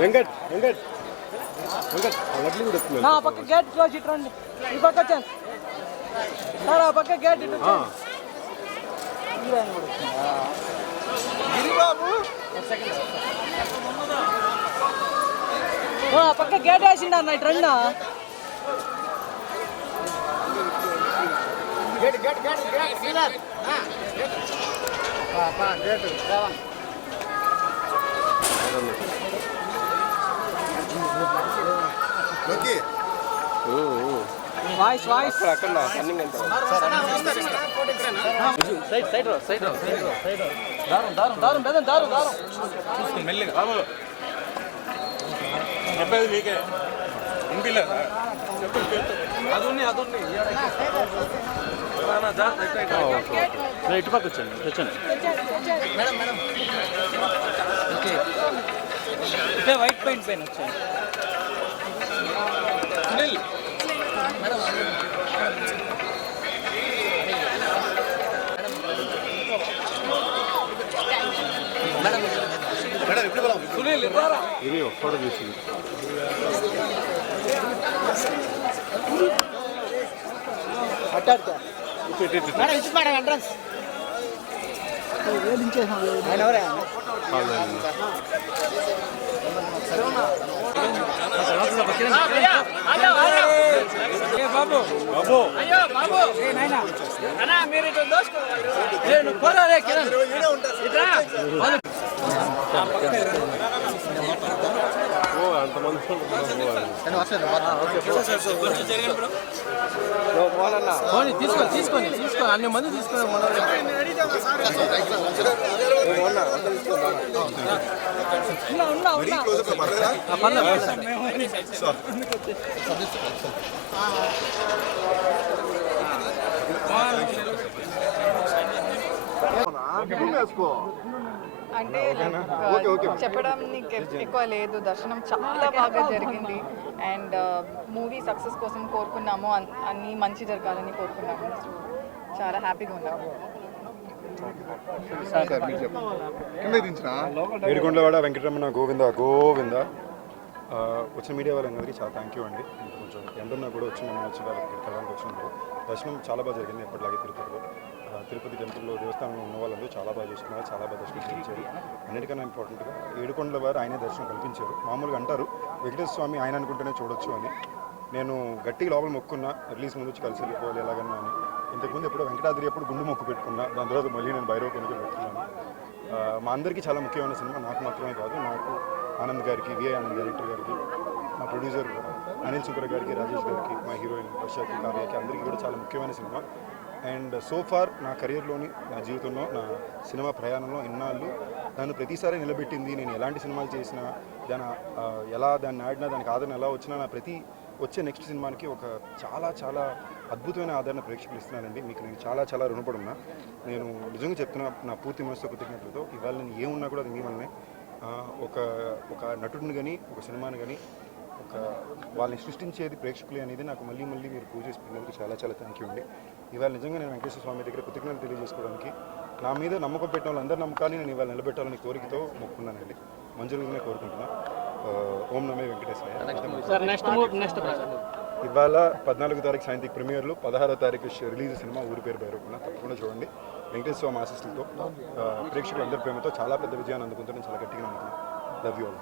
వెంకట్ వెంకట్ వెంకట్ లడ్లు కూడా వస్తుంది నా పక్క గేట్ క్లోజ్ ఇటు రండి ఈ పక్క వచ్చాను సార్ ఆ పక్క గేట్ ఇటు గిరిబాబు ఆ పక్క గేట్ వేసిండు అన్న ఇటు రండి gate gate gate gate Sinner gate రావాలి ఓకే వాయిస్ వాయిస్ అక్కడ రన్నింగ్ ఎంత సైడ్ సైడ్ రా సైడ్ రా సైడ్ దారం దారం దారం బెదం దారం దారం చూసుకో మెల్లిగా బాబు చెప్పేది మీకే ఇంటిలే అది ఇటు పక్క వచ్చండి వచ్చండి మేడం మేడం ఓకే ఇటే వైట్ పెయింట్ పైన వచ్చాయి సునీల్ మేడం మేడం ఇప్పుడు సునీల్ ఇది ఫోటో తీసుకుంది మేడం ఇచ్చి మేడం ఎంట్రన్స్ ఆయన ఎవరే బాబు బాబు అయ్యో బాబు అన్నా మీరు ఇటు దోసుకో నువ్వు పోరా రే కిరణ్ ఇట్రా తీసుకొని అన్ని మంది తీసుకుని అంటే చెప్పడానికి ఎక్కువ లేదు. దర్శనం చాలా బాగా జరిగింది అండ్ మూవీ సక్సెస్ కోసం కోరుకున్నాము, అన్నీ మంచి జరగాలని కోరుకున్నాము. చాలా హ్యాపీగా ఉన్నాము. ఏడుకొండలవాడ వెంకటరమణ గోవింద గోవింద. వచ్చిన మీడియా వాళ్ళందరికీ చాలా థ్యాంక్ యూ అండి. కొంచెం ఎండున్నా కూడా వచ్చి మేము వచ్చి వాళ్ళకి కలవడానికి వచ్చినందుకు. దర్శనం చాలా బాగా జరిగింది, ఎప్పటిలాగే తిరుపతి టెంపుల్లో దేవస్థానంలో ఉన్న వాళ్ళందరూ చాలా బాగా చూసుకున్నారు, చాలా బాగా దర్శనం చేయించారు. అన్నిటికన్నా ఇంపార్టెంట్గా ఏడుకొండల వారు ఆయనే దర్శనం కల్పించారు. మామూలుగా అంటారు వెంకటేశ్వర స్వామి ఆయన అనుకుంటేనే చూడొచ్చు అని. నేను గట్టిగా లోపల మొక్కున్నా, రిలీజ్ ముందు వచ్చి కలిసి వెళ్ళిపోవాలి ఎలాగన్నా అని. ఇంతకుముందు ఎప్పుడు వెంకటాద్రి ఎప్పుడు గుండు మొక్కు పెట్టుకున్నా, దాని తర్వాత మళ్ళీ నేను భైరవ కొనుక్కు పెట్టుకున్నాను. మా అందరికీ చాలా ముఖ్యమైన సినిమా, నాకు మాత్రమే కాదు, నాకు ఆనంద్ గారికి, విఐ ఆనంద్ డైరెక్టర్ గారికి, మా ప్రొడ్యూసర్ అనిల్ సుబ్ర గారికి, రాజేష్ గారికి, మా హీరోయిన్ వర్షకి, కార్యకి, అందరికీ కూడా చాలా ముఖ్యమైన సినిమా. అండ్ సో ఫార్ నా కెరియర్లోని, నా జీవితంలో, నా సినిమా ప్రయాణంలో ఇన్నాళ్ళు నన్ను ప్రతిసారి నిలబెట్టింది. నేను ఎలాంటి సినిమాలు చేసినా, దాన్ని ఆడినా, దానికి ఆదరణ ఎలా వచ్చినా, నా ప్రతి వచ్చే నెక్స్ట్ సినిమాకి ఒక చాలా చాలా అద్భుతమైన ఆదరణ ప్రేక్షకులు ఇస్తున్నానండి. మీకు నేను చాలా చాలా రుణపడి ఉన్నా. నేను నిజంగా చెప్తున్నా, నా పూర్తి మనసుతో కృతజ్ఞతలతో. ఇవాళ నేను ఏమున్నా కూడా అది మీ వల్లనే. ఒక నటుడిని కానీ, ఒక సినిమాని కానీ, వాళ్ళని సృష్టించేది ప్రేక్షకులే అనేది నాకు మళ్ళీ మళ్ళీ మీరు ప్రూవ్ చేసి పెట్టినందుకు చాలా చాలా థ్యాంక్ యూ అండి. ఇవాళ నిజంగా నేను వెంకటేశ్వర స్వామి దగ్గర కృతజ్ఞతలు తెలియజేసుకోవడానికి, నా మీద నమ్మకం పెట్టిన వాళ్ళందరి నమ్మకాన్ని నేను ఇవాళ నిలబెట్టాలని కోరికతో మొక్కున్నానండి. మంజులుగానే కోరుకుంటున్నా. ఓం నమే వెంకటేశ్వర. ఇవాళ 14వ తారీఖు సాయంత్రం ప్రీమియర్లు, 16వ తారీఖు రిలీజ్ సినిమా ఊరి పేరు భైరవకొండ. తప్పకుండా చూడండి. వెంకటేశ్వర స్వామి ఆశీస్సులతో, ప్రేక్షకులు అందరి ప్రేమతో చాలా పెద్ద విజయాన్ని అందుకుంటారని చాలా గట్టిగా నమ్ముతున్నాను. Love you all.